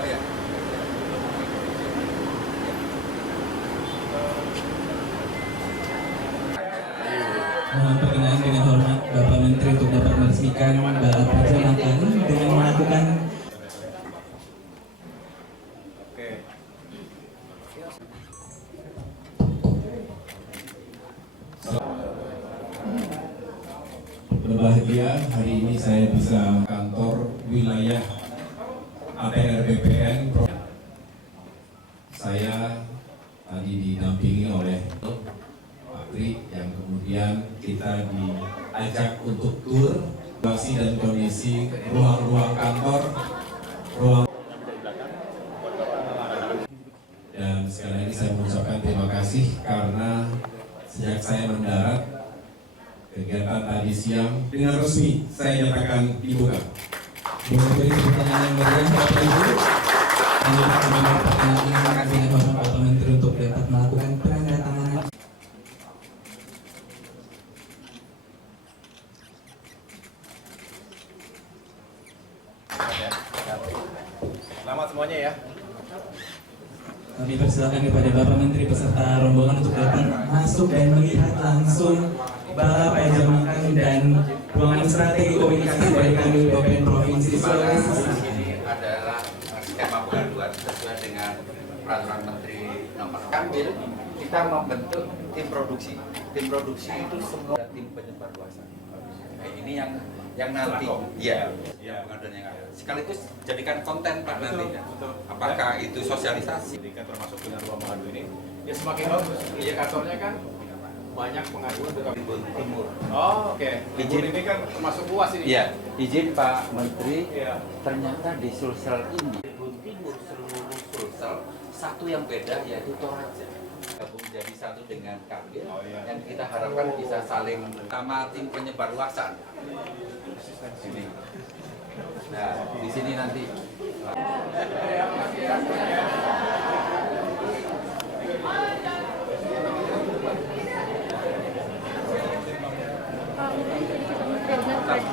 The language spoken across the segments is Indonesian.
Oh ya. Mohon perkenan dengan hormat Bapak Menteri untuk dapat meresmikan balap perjalanan dengan melakukan Berbahagia hari ini saya bisa kantor wilayah ATR BPN. Saya tadi didampingi oleh Pak Tri yang kemudian kita diajak untuk tur situasi dan kondisi ruang-ruang kantor, dan sekali lagi saya mengucapkan terima kasih karena sejak saya mendarat kegiatan tadi siang dengan resmi saya nyatakan dibuka. boleh beri tepuk tangan yang meriah Bapak Ibu. Lanjutkan perkenan dengan hormat Bapak Menteri untuk dapat melakukan penandatanganan. Selamat semuanya ya. Kami persilakan kepada Bapak Menteri beserta rombongan untuk dapat masuk dan melihat langsung balap Pajamakan dan ruangan strategi komunikasi dari kami BPN Provinsi Sulawesi Selatan. Ini adalah skema pengaduan sesuai dengan peraturan Menteri nomor. Ambil kita membentuk tim produksi. Tim produksi itu semua tim penyebar luasan. Ini yang nanti, ya pengaduan yang ada. Sekaligus jadikan konten Pak nanti. Apakah itu sosialisasi? Jadi kan termasuk dengan ruang mengadu ini, ya semakin bagus. Iya kantornya kan banyak pengaduan ke Tribun Timur. Oh oke. Izin ini kan termasuk luas ini. Iya, izin Pak Menteri. Iya. Ternyata di Sulsel ini, Tribun Timur seluruh Sulsel, satu yang beda yaitu Toraja. Gabung jadi satu dengan Kambil, yang kita harapkan bisa saling sama tim penyebar luasan. Sini. Nah, di sini nanti.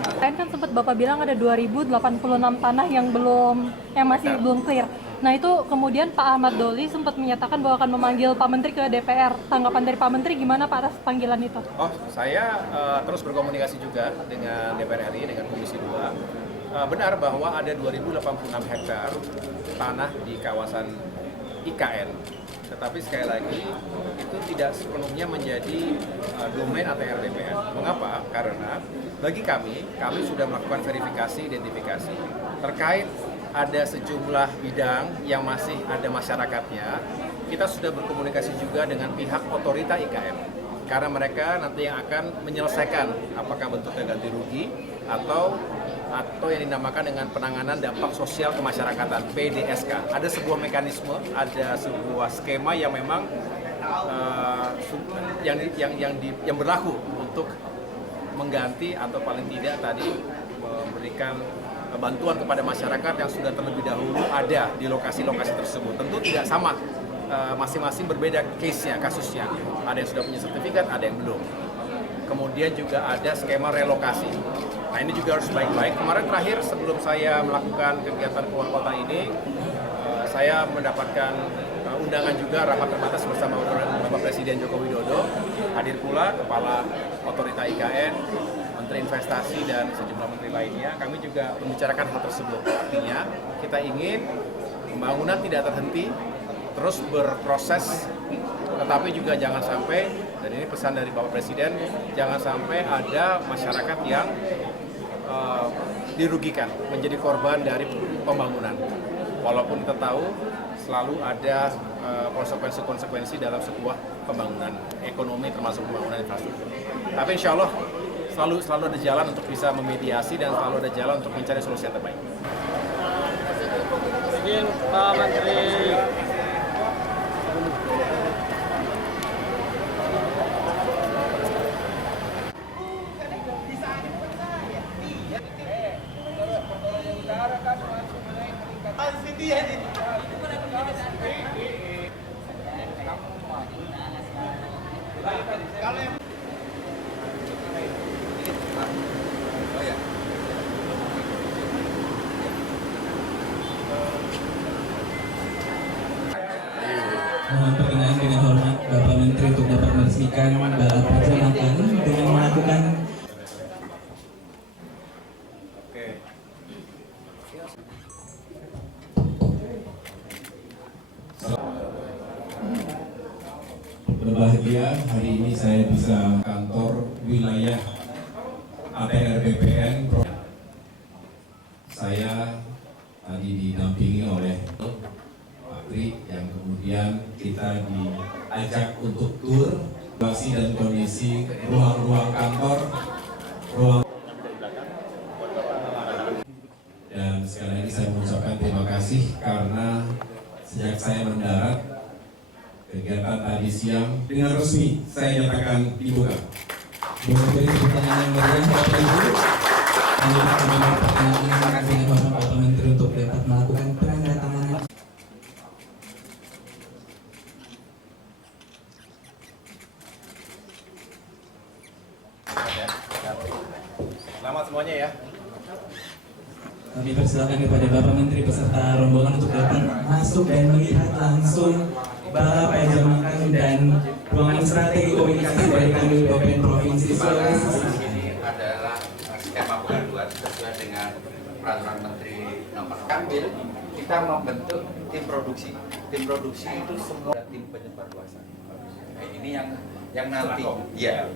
Kemarin kan sempat Bapak bilang ada 2086 tanah yang masih belum clear. Nah itu kemudian Pak Ahmad Doli sempat menyatakan bahwa akan memanggil Pak Menteri ke DPR. Tanggapan dari Pak Menteri gimana Pak atas panggilan itu? Oh saya terus berkomunikasi juga dengan DPR RI, dengan Komisi 2. Benar bahwa ada 2086 hektar tanah di kawasan IKN. Tetapi sekali lagi itu tidak sepenuhnya menjadi domain ATR DPR. Mengapa? Karena bagi kami sudah melakukan verifikasi, identifikasi terkait ada sejumlah bidang yang masih ada masyarakatnya. Kita sudah berkomunikasi juga dengan pihak otorita IKN karena mereka nanti yang akan menyelesaikan apakah bentuknya ganti rugi atau yang dinamakan dengan penanganan dampak sosial kemasyarakatan (PDSK). Ada sebuah mekanisme, ada sebuah skema yang memang yang berlaku untuk mengganti atau paling tidak tadi memberikan bantuan kepada masyarakat yang sudah terlebih dahulu ada di lokasi-lokasi tersebut. Tentu tidak sama, masing-masing berbeda case-nya, kasusnya. Ada yang sudah punya sertifikat, ada yang belum. Kemudian juga ada skema relokasi. Nah ini juga harus baik-baik. Kemarin terakhir sebelum saya melakukan kegiatan keluar kota ini, saya mendapatkan undangan juga rapat terbatas bersama Bapak Presiden Joko Widodo. Hadir pula Kepala Otorita IKN, Menteri Investasi dan sejumlah menteri lainnya. Kami juga membicarakan hal tersebut. Artinya kita ingin pembangunan tidak terhenti, terus berproses, tetapi juga jangan sampai, dan ini pesan dari Bapak Presiden, jangan sampai ada masyarakat yang dirugikan, menjadi korban dari pembangunan. Walaupun kita tahu selalu ada konsekuensi-konsekuensi dalam sebuah pembangunan ekonomi termasuk pembangunan infrastruktur. Tapi insya Allah selalu ada jalan untuk bisa memediasi dan selalu ada jalan untuk mencari solusi yang terbaik. Izin Pak Menteri. Mohon perkenan dengan hormat Bapak Menteri untuk dapat meresmikan balap perjalanan dengan melakukan Berbahagia hari ini saya bisa kantor wilayah ATR BPN. Saya tadi didampingi oleh Pak Tri yang kemudian kita diajak untuk tur situasi dan kondisi ruang-ruang kantor, dan sekali lagi saya mengucapkan terima kasih karena sejak saya mendarat kegiatan tadi siang dengan resmi saya nyatakan dibuka. Memberi tepuk tangan yang meriah Bapak Ibu. Kami akan perkenan dengan hormat Bapak Menteri untuk dapat melakukan penandatanganan. Selamat semuanya ya. Kami persilakan kepada Bapak Menteri beserta rombongan untuk dapat masuk dan melihat langsung balap pajamakan dan ruangan strategi komunikasi dari kami BPN Provinsi Sulawesi Selatan. Ini adalah skema pengaduan sesuai dengan peraturan Menteri nomor. Ambil kita membentuk tim produksi. Tim produksi itu semua tim penyebar luasan. Ini yang nanti, ya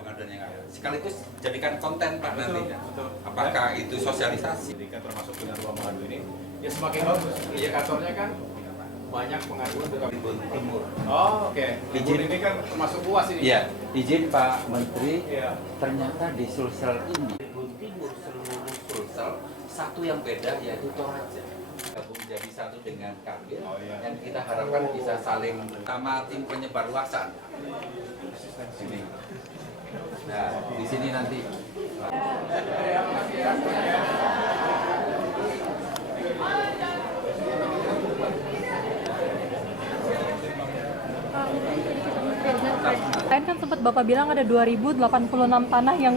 pengaduan yang ada. Sekaligus jadikan konten Pak nanti. Apakah itu sosialisasi? Jadi kan termasuk dengan ruang mengadu ini, ya semakin bagus. Iya kantornya kan banyak pengaduan ke Tribun Timur. Oh oke. Tribun ini kan termasuk luas ini. Iya, izin Pak Menteri. Iya. Ternyata di Sulsel ini, Tribun Timur seluruh Sulsel, satu yang beda yaitu Toraja. Gabung jadi satu dengan Kambil, yang kita harapkan bisa saling sama tim penyebar luasan. Sini. Nah, di sini nanti. Kemarin kan sempat Bapak bilang ada 2086 tanah yang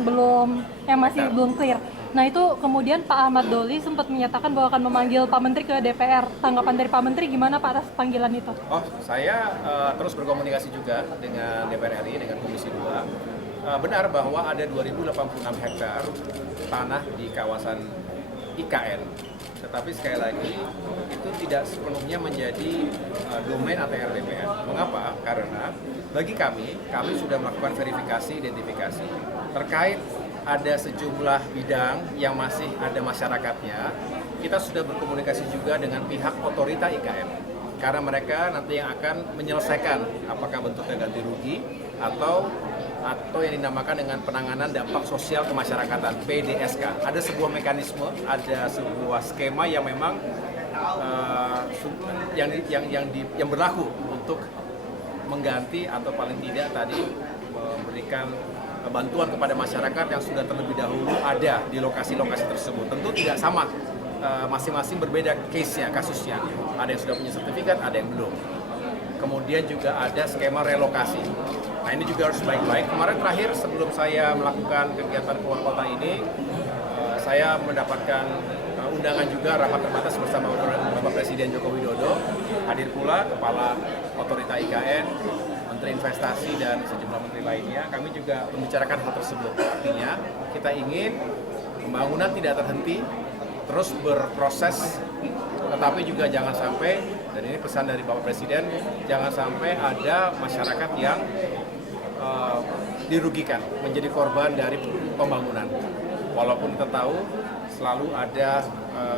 masih belum clear. Nah itu kemudian Pak Ahmad Doli sempat menyatakan bahwa akan memanggil Pak Menteri ke DPR. Tanggapan dari Pak Menteri gimana Pak atas panggilan itu? Oh, saya terus berkomunikasi juga dengan DPR RI, dengan Komisi 2. Benar bahwa ada 2086 hektar tanah di kawasan IKN. Tetapi sekali lagi, itu tidak sepenuhnya menjadi domain ATR DPR. Mengapa? Karena bagi kami sudah melakukan verifikasi, identifikasi terkait ada sejumlah bidang yang masih ada masyarakatnya. Kita sudah berkomunikasi juga dengan pihak otorita IKN, karena mereka nanti yang akan menyelesaikan apakah bentuknya ganti rugi atau yang dinamakan dengan penanganan dampak sosial kemasyarakatan (PDSK). Ada sebuah mekanisme, ada sebuah skema yang memang yang berlaku untuk mengganti atau paling tidak tadi memberikan bantuan kepada masyarakat yang sudah terlebih dahulu ada di lokasi-lokasi tersebut. Tentu tidak sama, masing-masing berbeda case-nya, kasusnya. Ada yang sudah punya sertifikat, ada yang belum. Kemudian juga ada skema relokasi. Nah ini juga harus baik-baik. Kemarin terakhir sebelum saya melakukan kegiatan keluar kota ini, saya mendapatkan undangan juga rapat terbatas bersama Bapak Presiden Joko Widodo. Hadir pula Kepala Otorita IKN, Menteri Investasi dan sejumlah menteri lainnya. Kami juga membicarakan hal tersebut. Artinya kita ingin pembangunan tidak terhenti, terus berproses, tetapi juga jangan sampai, dan ini pesan dari Bapak Presiden, jangan sampai ada masyarakat yang dirugikan, menjadi korban dari pembangunan. Walaupun kita tahu selalu ada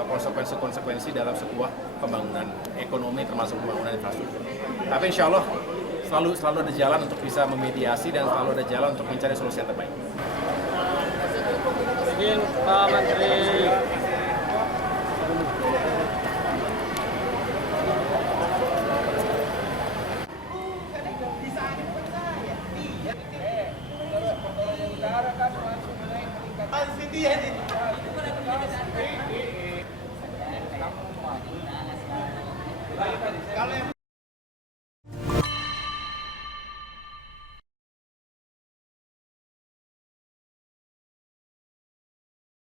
konsekuensi-konsekuensi dalam sebuah pembangunan ekonomi, termasuk pembangunan infrastruktur. Tapi insya Allah selalu ada jalan untuk bisa memediasi dan selalu ada jalan untuk mencari solusi yang terbaik. Izin Pak Menteri. Kalau